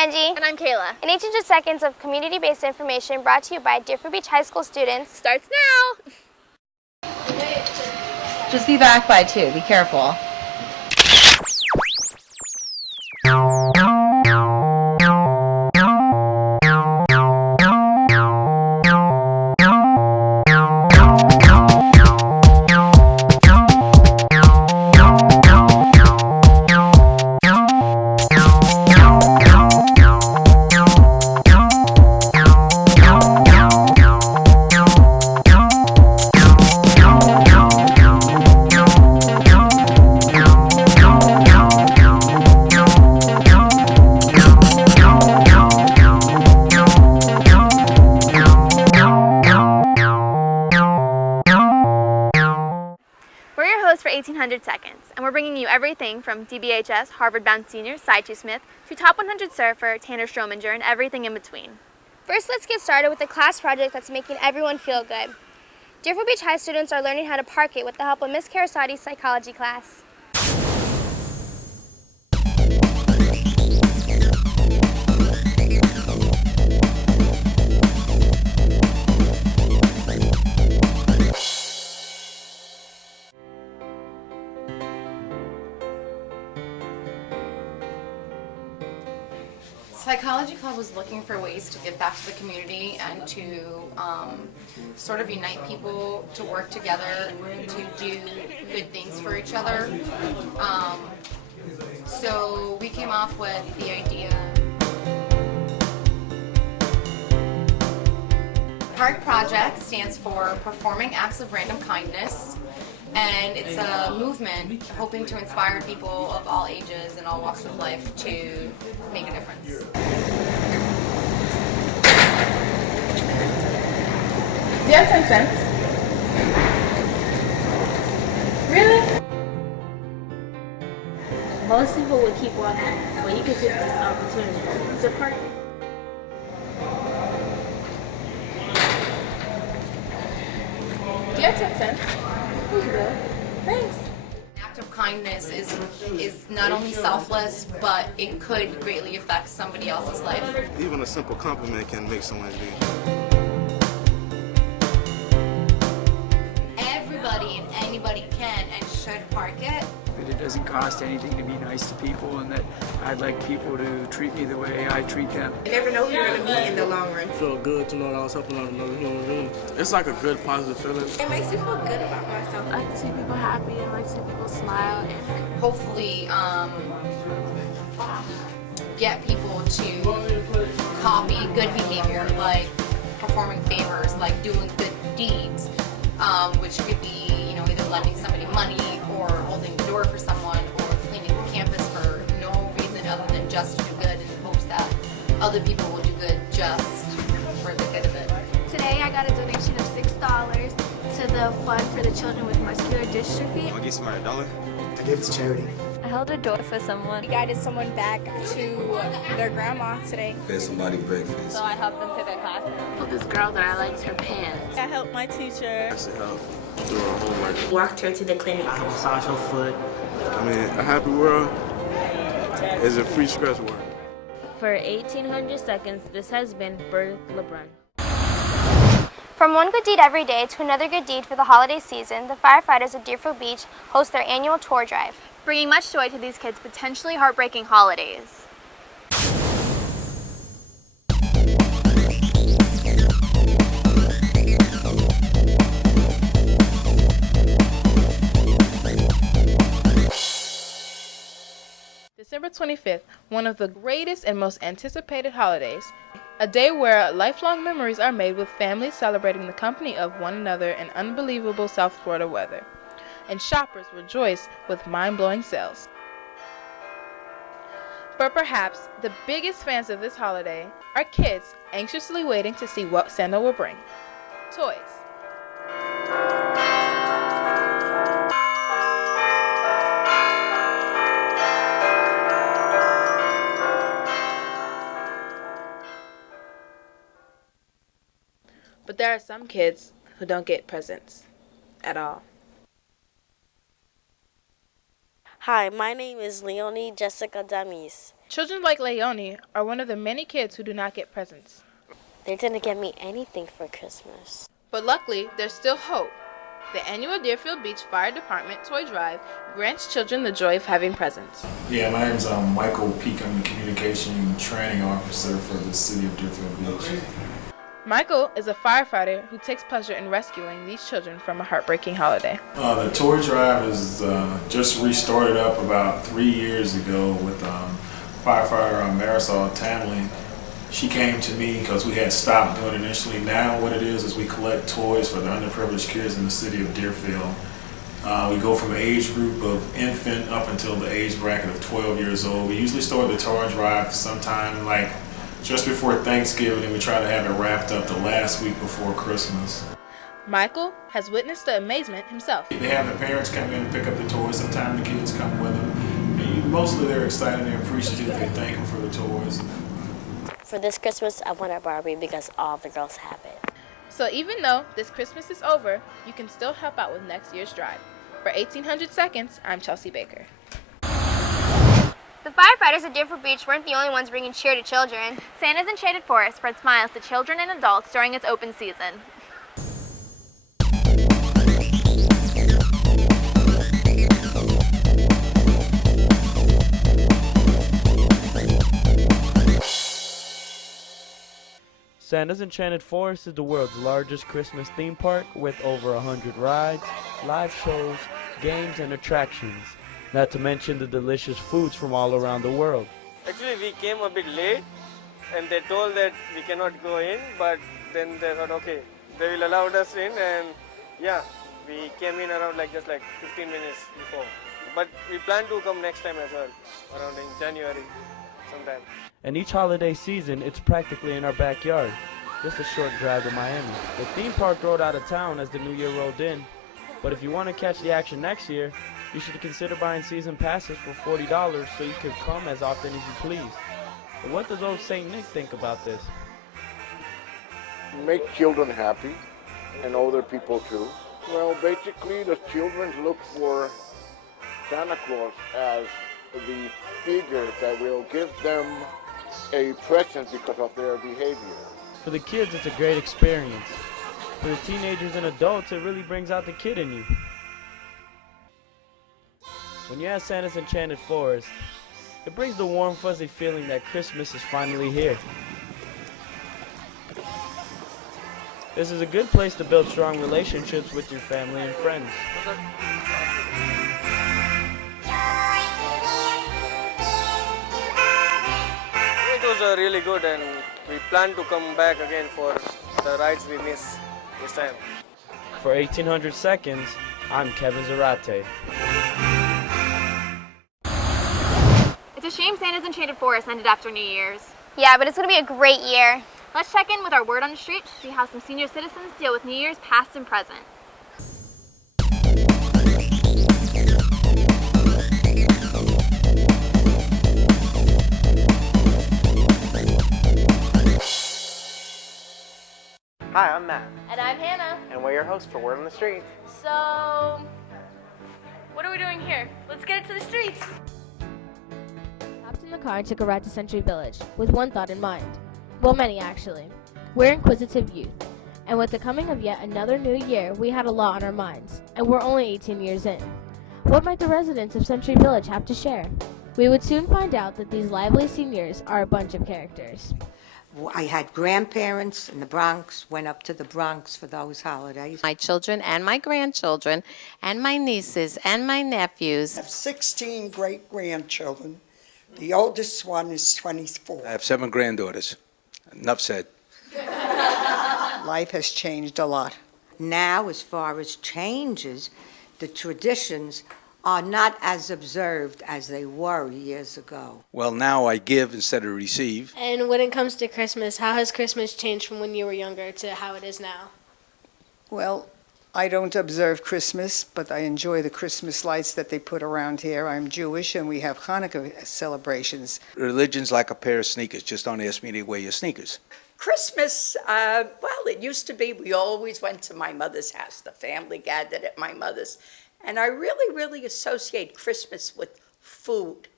Angie. And I'm Kayla. In 800 seconds of community-based information brought to you by Deerfield Beach High School students Starts now. Just be back by 2. Be careful. We're your hosts for 1800 Seconds, and we're bringing you everything from DBHS Harvard-bound senior Cy Smith to top 100 surfer Tanner Strominger and everything in between. First, let's get started with a class project that's making everyone feel good. Deerfield Beach High students are learning how to park it with the help of Miss Karasati's psychology class. Psychology Club was looking for ways to give back to the community and to sort of unite people to work together to do good things for each other. So we came off with the idea. Park Project stands for Performing Acts of Random Kindness. And it's a movement hoping to inspire people of all ages and all walks of life to make a difference. Do you have 10 cents? Really? Most people would keep walking, but you can take this opportunity. It's a park. Do you have 10 cents? Thanks. An act of kindness is not only selfless, but it could greatly affect somebody else's life. Even a simple compliment can make someone's day. Everybody and anybody can and should park it. That it doesn't cost anything to be nice to people, and that I'd like people to treat me the way I treat them. You never know who you're going to meet in the long run. It felt good to know that I was helping out another human being. It's like a good, positive feeling. It makes me feel good about myself. I like to see people happy and I like to see people smile. And Hopefully, get people to copy good behavior, like performing favors, like doing good deeds, which could be, either lending somebody money or holding the door for someone or cleaning the campus for no reason other than just to do good in hopes that other people will do good just for the good of it. today I got a donation of $6 to the fund for the children with muscular dystrophy. I'll give somebody $1. I gave it to charity. I held a door for someone. We guided someone back to their grandma today. Fed somebody breakfast. So I helped them to their classroom. For this girl that I liked her pants. I helped my teacher. That's to help do our homework. Walked her to the clinic. I massage her foot. I mean, a happy world is a free stress world. For 1800 seconds, this has been Bert LeBrun. From one good deed every day to another good deed for the holiday season, the firefighters of Deerfield Beach host their annual tour drive, Bringing much joy to these kids' potentially heartbreaking holidays. December 25th, one of the greatest and most anticipated holidays. A day where lifelong memories are made with families celebrating the company of one another in unbelievable South Florida weather. And shoppers rejoice with mind-blowing sales. But perhaps the biggest fans of this holiday are kids anxiously waiting to see what Santa will bring. Toys. But there are some kids who don't get presents at all. Hi, my name is Leonie Jessica Damis, Children like Leonie are one of the many kids who do not get presents. They didn't get me anything for Christmas. But luckily, there's still hope. The annual Deerfield Beach Fire Department Toy Drive grants children the joy of having presents. Yeah, my name's Michael Peak. I'm the Communication and Training Officer for the City of Deerfield Beach. Michael is a firefighter who takes pleasure in rescuing these children from a heartbreaking holiday. The toy drive is just restarted up about 3 years ago with firefighter Marisol Tamlin. She came to me because we had stopped doing it initially. Now what it is we collect toys for the underprivileged kids in the city of Deerfield. We go from an age group of infant up until the age bracket of 12 years old. We usually start the toy drive sometime like just before Thanksgiving, and we try to have it wrapped up the last week before Christmas. Michael has witnessed the amazement himself. They have the parents come in and pick up the toys. Sometimes the kids come with them. And mostly they're excited and appreciative. They thank them for the toys. For this Christmas, I want a Barbie because all the girls have it. So even though this Christmas is over, you can still help out with next year's drive. For 1800 Seconds, I'm Chelsea Baker. The firefighters at Deerfield Beach weren't the only ones bringing cheer to children. Santa's Enchanted Forest spreads smiles to children and adults during its open season. Santa's Enchanted Forest is the world's largest Christmas theme park with over 100 rides, live shows, games, and attractions, not to mention the delicious foods from all around the world. Actually, we came a bit late and they told that we cannot go in, but then they thought, okay, they will allow us in, and yeah, we came in around just 15 minutes before. But we plan to come next time as well, around in January sometime. And each holiday season, it's practically in our backyard, just a short drive to Miami. The theme park rolled out of town as the new year rolled in, but if you want to catch the action next year, you should consider buying season passes for $40 so you can come as often as you please. But what does old Saint Nick think about this? Make children happy, and older people too. Well, basically the children look for Santa Claus as the figure that will give them a present because of their behavior. For the kids, it's a great experience. For the teenagers and adults, it really brings out the kid in you. When you're at Santa's Enchanted Forest, it brings the warm, fuzzy feeling that Christmas is finally here. This is a good place to build strong relationships with your family and friends. It was really good, and we plan to come back again for the rides we missed this time. For 1800 Seconds, I'm Kevin Zarate. It's a shame Santa's Enchanted Forest ended after New Year's. Yeah, but it's going to be a great year. Let's check in with our word on the street to see how some senior citizens deal with New Year's past and present. Hi, I'm Matt. And I'm Hannah. And we're your hosts for Word on the Street. So, what are we doing here? Let's get it to the streets. Hopped in the car and took a ride to Century Village with one thought in mind. Well, many actually. We're inquisitive youth. And with the coming of yet another new year, we had a lot on our minds. And we're only 18 years in. What might the residents of Century Village have to share? We would soon find out that these lively seniors are a bunch of characters. I had grandparents in the Bronx, went up to the Bronx for those holidays. My children and my grandchildren and my nieces and my nephews. I have 16 great-grandchildren. The oldest one is 24. I have 7 granddaughters. Enough said. Life has changed a lot. Now, as far as changes, the traditions are not as observed as they were years ago. Well, now I give instead of receive. And when it comes to Christmas, how has Christmas changed from when you were younger to how it is now? Well, I don't observe Christmas, but I enjoy the Christmas lights that they put around here. I'm Jewish, and we have Hanukkah celebrations. Religion's like a pair of sneakers. Just don't ask me to wear your sneakers. Christmas, well, it used to be we always went to my mother's house. The family gathered at my mother's. And I really, really associate Christmas with food.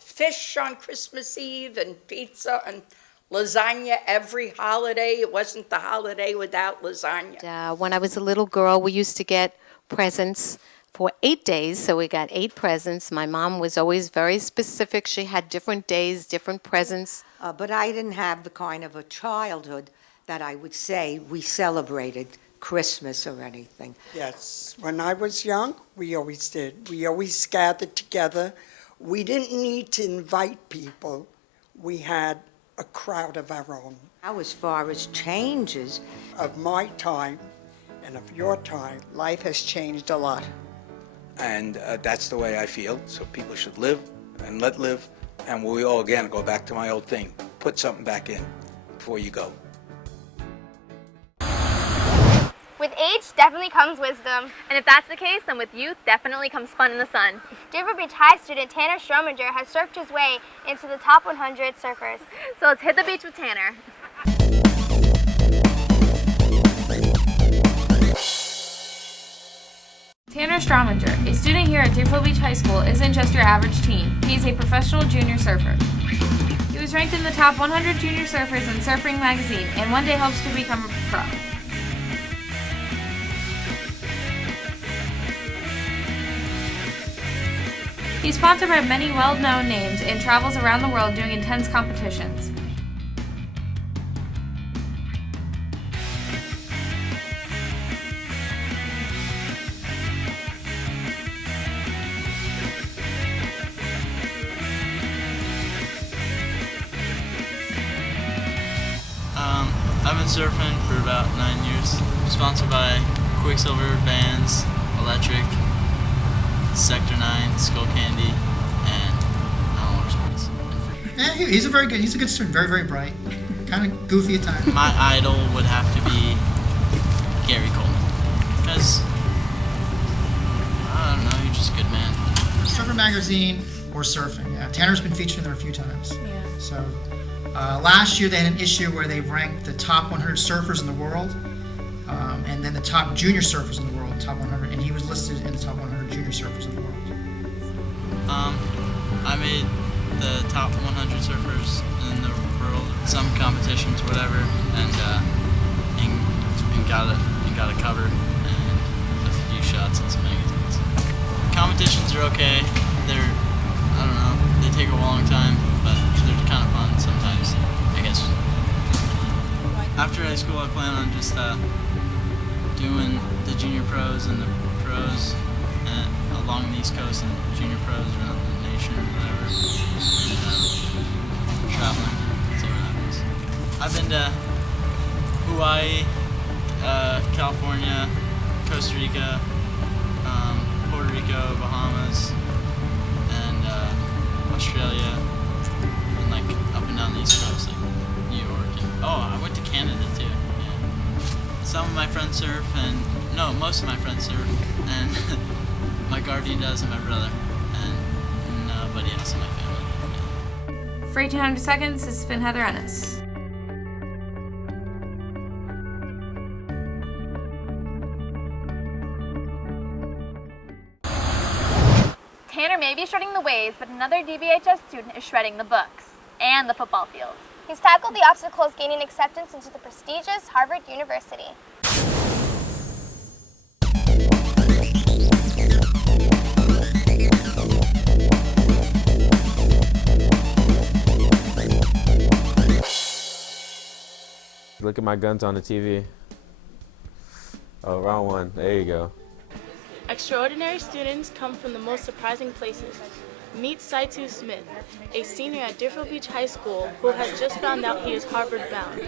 Fish on Christmas Eve and pizza and lasagna every holiday. It wasn't the holiday without lasagna. When I was a little girl, we used to get presents for 8 days, so we got 8 presents. My mom was always very specific. She had different days, different presents. But I didn't have the kind of a childhood that I would say we celebrated Christmas or anything. Yes, when I was young, we always did. We always gathered together. We didn't need to invite people. We had a crowd of our own. Now, as far as changes of my time and of your time, life has changed a lot. And that's the way I feel. So people should live and let live. And we all, again, go back to my old thing. Put something back in before you go. With age definitely comes wisdom. And if that's the case, then with youth definitely comes fun in the sun. Deerfield Beach High student Tanner Strominger has surfed his way into the top 100 surfers. So let's hit the beach with Tanner. Tanner Strominger, a student here at Deerfield Beach High School, isn't just your average teen. He's a professional junior surfer. He was ranked in the top 100 junior surfers in Surfing magazine and one day hopes to become a pro. He's sponsored by many well-known names and travels around the world doing intense competitions. I've been surfing for about 9 years. Sponsored by Quicksilver, Vans, Electric, Sector 9, Skull Candy, and Water Sports. Yeah, he's a good student, very, very bright. Kind of goofy at times. My idol would have to be Gary Coleman. Because, I don't know, you're just a good man. Surfer magazine or surfing, yeah. Tanner's been featured in there a few times. Yeah. So, last year they had an issue where they ranked the top 100 surfers in the world, and then the top junior surfers in the world, top 100, and he was listed in the top 100 junior surfers in the world. I made the top 100 surfers in the world, some competitions, whatever, and got a cover and a few shots in some magazines. Competitions are okay. I don't know, they take a long time, but they're kind of fun sometimes, I guess. After high school, I plan on just doing the junior pros and the pros along the East Coast and junior pros around the nation or whatever, and traveling, see what happens. I've been to Hawaii, California, Costa Rica, Puerto Rico, Bahamas, and Australia, and like up and down the East Coast, like New York, and I went to Canada too. Yeah. Some of my friends surf, most of my friends surf, and my guardian does, and my brother, and nobody else in my family. Yeah. For 1800 seconds, this has been Heather Ennis. Tanner may be shredding the waves, but another DBHS student is shredding the books and the football field. He's tackled the obstacles gaining acceptance into the prestigious Harvard University. Look at my guns on the TV. Oh, wrong one. There you go. Extraordinary students come from the most surprising places. Meet Saitu Smith, a senior at Deerfield Beach High School who has just found out he is Harvard bound.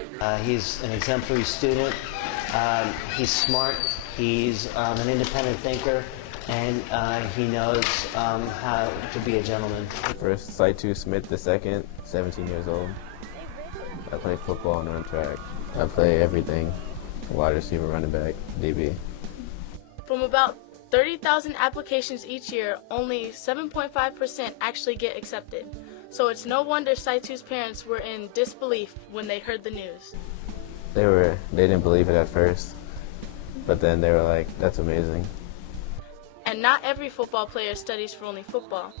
He's an exemplary student. He's smart. He's an independent thinker, and he knows how to be a gentleman. First, Saitu Smith II, 17 years old. I play football and run track. I play everything, wide receiver, running back, DB. From about 30,000 applications each year, only 7.5% actually get accepted. So it's no wonder Saitu's parents were in disbelief when they heard the news. They didn't believe it at first, but then they were like, that's amazing. And not every football player studies for only football.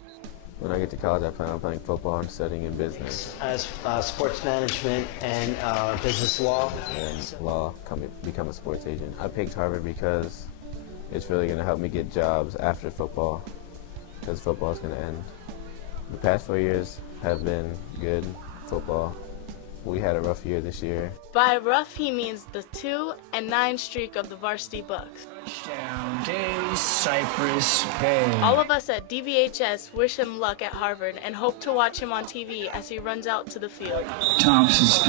When I get to college, I plan on playing football and studying in business. As sports management and business law. And law, become a sports agent. I picked Harvard because it's really going to help me get jobs after football, because football is going to end. The past 4 years have been good football. We had a rough year this year. By rough, he means the 2-9 streak of the varsity Bucks. Touchdown day, Cypress Bay. All of us at DBHS wish him luck at Harvard and hope to watch him on TV as he runs out to the field. Thompson's.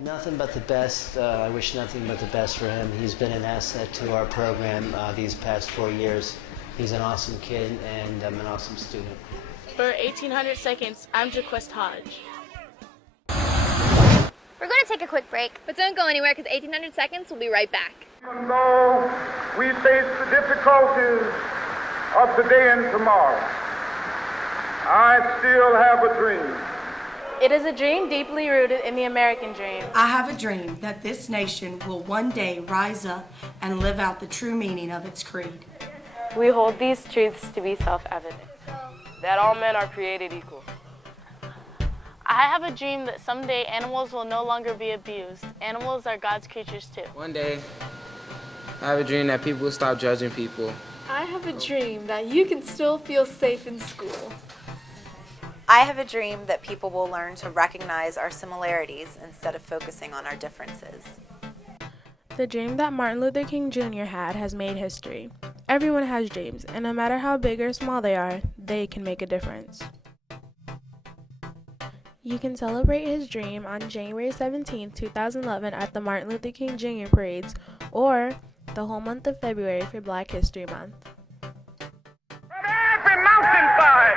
Nothing but the best. I wish nothing but the best for him. He's been an asset to our program these past 4 years. He's an awesome kid and an awesome student. For 1800 seconds, I'm Jaquest Hodge. We're going to take a quick break. But don't go anywhere because 1800 seconds will be right back. Even though we face the difficulties of today and tomorrow, I still have a dream. It is a dream deeply rooted in the American dream. I have a dream that this nation will one day rise up and live out the true meaning of its creed. We hold these truths to be self-evident. That all men are created equal. I have a dream that someday animals will no longer be abused. Animals are God's creatures too. One day, I have a dream that people will stop judging people. I have a dream that you can still feel safe in school. I have a dream that people will learn to recognize our similarities instead of focusing on our differences. The dream that Martin Luther King Jr. had has made history. Everyone has dreams, and no matter how big or small they are, they can make a difference. You can celebrate his dream on January 17, 2011 at the Martin Luther King Jr. parades, or the whole month of February for Black History Month. Every mountainside,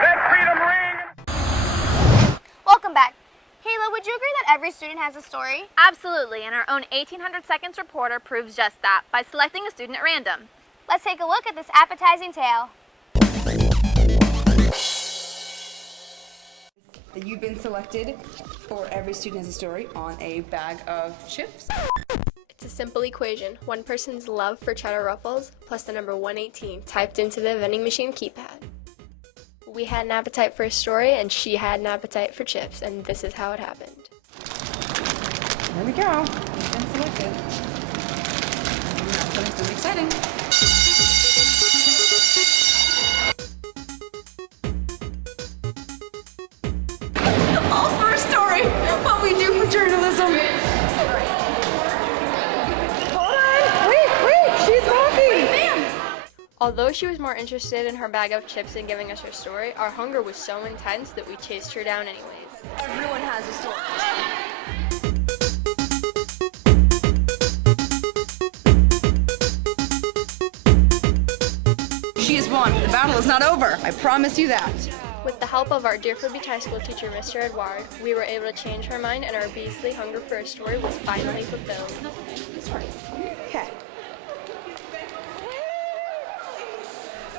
let freedom ring. Welcome back. Kayla, would you agree that every student has a story? Absolutely, and our own 1800 Seconds reporter proves just that by selecting a student at random. Let's take a look at this appetizing tale. You've been selected for Every Student Has a Story on a bag of chips. It's a simple equation. One person's love for cheddar ruffles plus the number 118 typed into the vending machine keypad. We had an appetite for a story and she had an appetite for chips, and this is how it happened. There we go. You've been selected. That's really exciting. All for a story. What we do for journalism. Hold on. Wait. She's laughing. Ma'am. Although she was more interested in her bag of chips than giving us her story, our hunger was so intense that we chased her down anyways. Everyone has a story. She has won. The battle is not over. I promise you that. With the help of our Deerfield Beach High School teacher, Mr. Edouard, we were able to change her mind and our Beasley hunger for a story was finally fulfilled. Okay.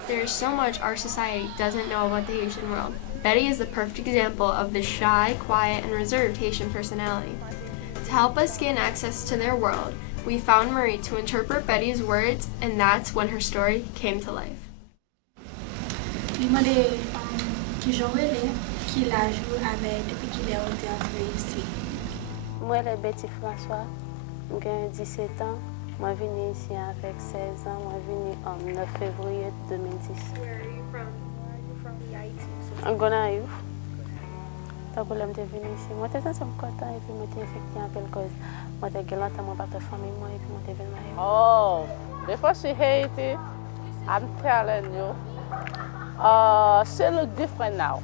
There is so much our society doesn't know about the Haitian world. Betty is the perfect example of the shy, quiet, and reserved Haitian personality. To help us gain access to their world, we found Marie to interpret Betty's words, and that's when her story came to life. Qui j'en relève, qui la joue avec depuis qu'il est entré ici. Moi, c'est Betty François, j'ai 17 ans. Moi, je venu ici avec 16 ans. Moi, je venu en 9 février 2010. Where are you from? Haiti. Angona Youth. Donc, je suis venu ici. Moi, je suis content et puis je suis effectué en quelque chose. Moi, je suis longtemps avec ma famille et puis je suis venu ici. Oh, before she Haiti, I'm telling you. She look different now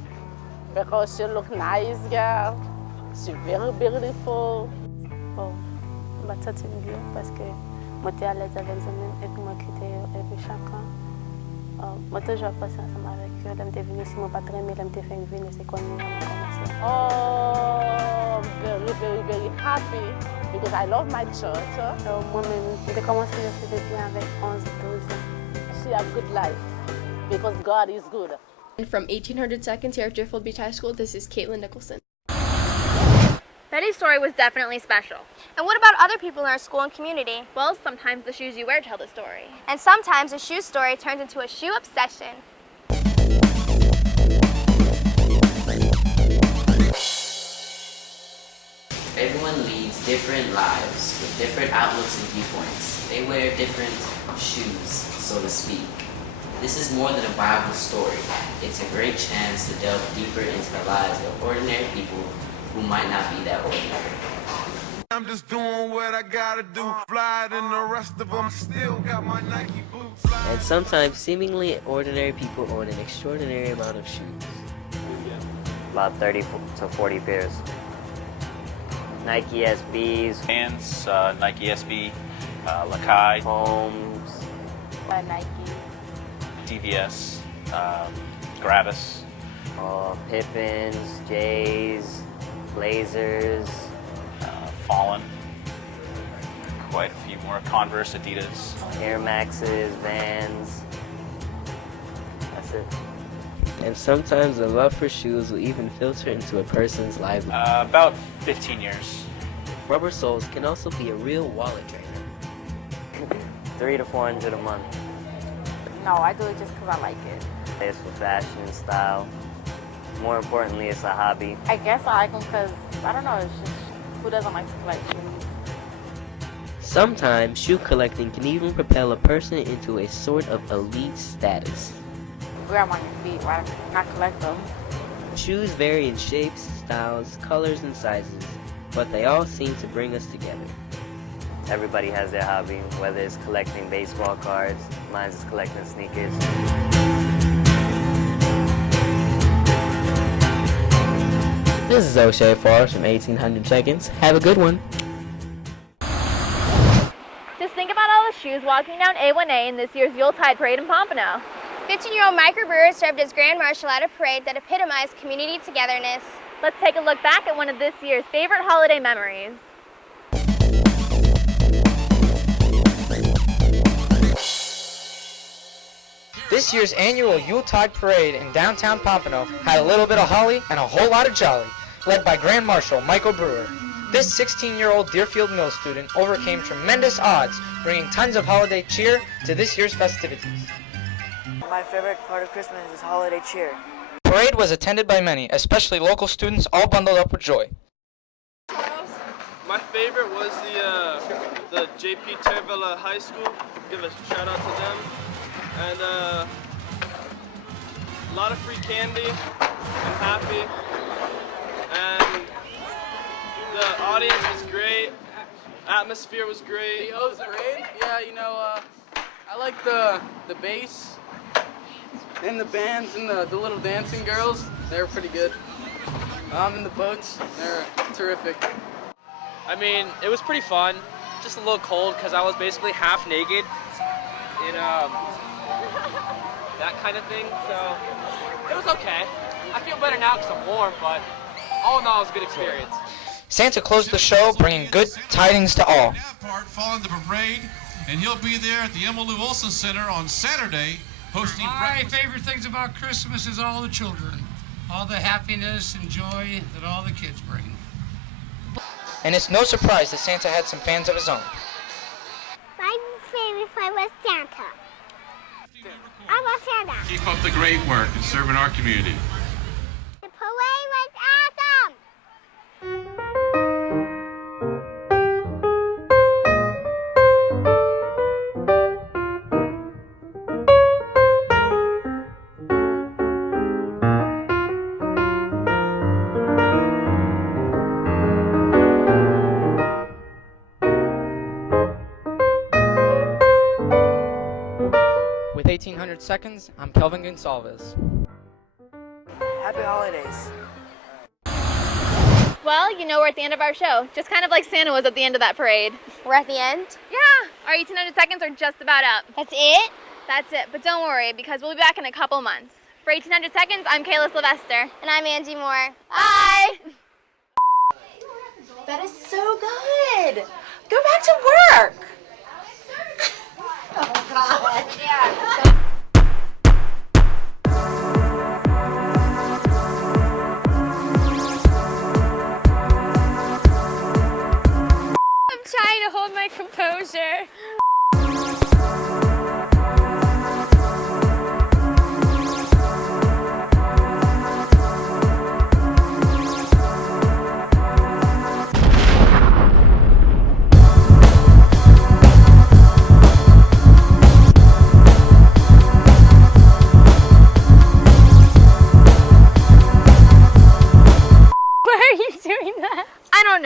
because she look nice, girl. She very beautiful. Bon, je me sens bien parce que je suis à l'aise avec eux et puis je quitte et puis chacun. Je suis toujours passé ensemble avec eux. Je suis venu ici, je ne suis pas très aimé, je suis fait venir, c'est comme ça. Oh, very happy because I love my church. Moi-même, j'ai commencé à faire bien avec 11-12 ans. She have good life. Because God is good. And from 1800 Seconds here at Deerfield Beach High School, this is Caitlin Nicholson. Betty's story was definitely special. And what about other people in our school and community? Well, sometimes the shoes you wear tell the story. And sometimes a shoe story turns into a shoe obsession. different outlooks and viewpoints. They wear different shoes, so to speak. This is more than a Bible story. It's a great chance to delve deeper into the lives of ordinary people who might not be that ordinary. I'm just doing what I gotta do, fly than the rest of them, still got my Nike boots. And sometimes seemingly ordinary people own an extraordinary amount of shoes. About 30 to 40 pairs. Nike SBs. Vans, Nike SB, Lakai. Foams. Nike. DVS, Gravis. Pippins, Jays, Blazers. Fallen. Quite a few more. Converse, Adidas. Air Maxes, Vans. That's it. And sometimes the love for shoes will even filter into a person's life. About 15 years. Rubber soles can also be a real wallet drainer. $300 to $400 a month. No, I do it just because I like it. It's for fashion and style. More importantly, it's a hobby. I guess I like them because, I don't know, it's just, who doesn't like to collect shoes? Sometimes shoe collecting can even propel a person into a sort of elite status. Wear them on your feet, why not collect them? Shoes vary in shapes, styles, colors, and sizes, but they all seem to bring us together. Everybody has their hobby, whether it's collecting baseball cards, mine is collecting sneakers. This is O'Shea Forrest from 1800 Seconds. Have a good one. Just think about all the shoes walking down A1A in this year's Yuletide parade in Pompano. 15-year-old microbrewer served as Grand Marshal at a parade that epitomized community togetherness. Let's take a look back at one of this year's favorite holiday memories. This year's annual Yuletide parade in downtown Pompano had a little bit of holly and a whole lot of jolly, led by Grand Marshal Michael Brewer. This 16-year-old Deerfield Mill student overcame tremendous odds, bringing tons of holiday cheer to this year's festivities. My favorite part of Christmas is holiday cheer. The parade was attended by many, especially local students, all bundled up with joy. My favorite was the JP Tervilla High School. Give a shout out to them. And a lot of free candy. I'm happy. And the audience was great. Atmosphere was great. The parade? Yeah, you know, I like the bass and the bands and the little dancing girls. They were pretty good. And the boats, they're terrific. I mean, it was pretty fun. Just a little cold because I was basically half naked in that kind of thing. So it was okay. I feel better now because I'm warm, but all in all, it was a good experience. Santa closed the show, bringing good tidings to all. Following the parade, and he'll be there at the Emily Wilson Center on Saturday, hosting My favorite things about Christmas is all the children, all the happiness and joy that all the kids bring. And it's no surprise that Santa had some fans of his own. My favorite part was Santa. I love Santa. Keep up the great work and serving our community. The parade was awesome. With 1800 Seconds, I'm Kelvin Gonsalves. Happy holidays. Well, you know we're at the end of our show, just kind of like Santa was at the end of that parade. We're at the end? Yeah, our 1800 seconds are just about up. That's it? That's it, but don't worry because we'll be back in a couple months. For 1800 seconds, I'm Kayla Sylvester. And I'm Angie Moore. Bye! That is so good. Go back to work. Oh, God. Yeah. I'm trying to hold my composure.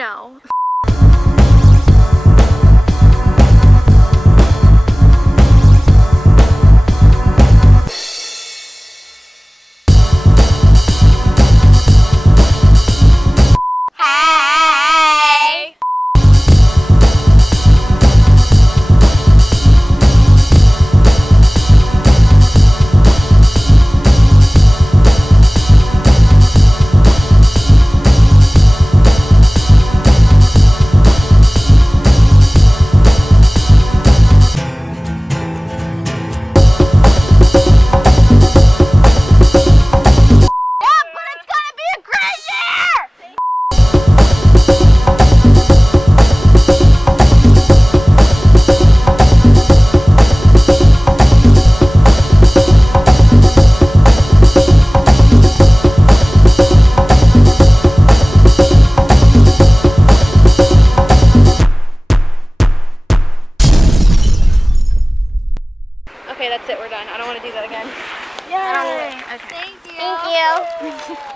know. Hey! Okay, that's it. We're done. I don't want to do that again. Yay! Okay. Thank you.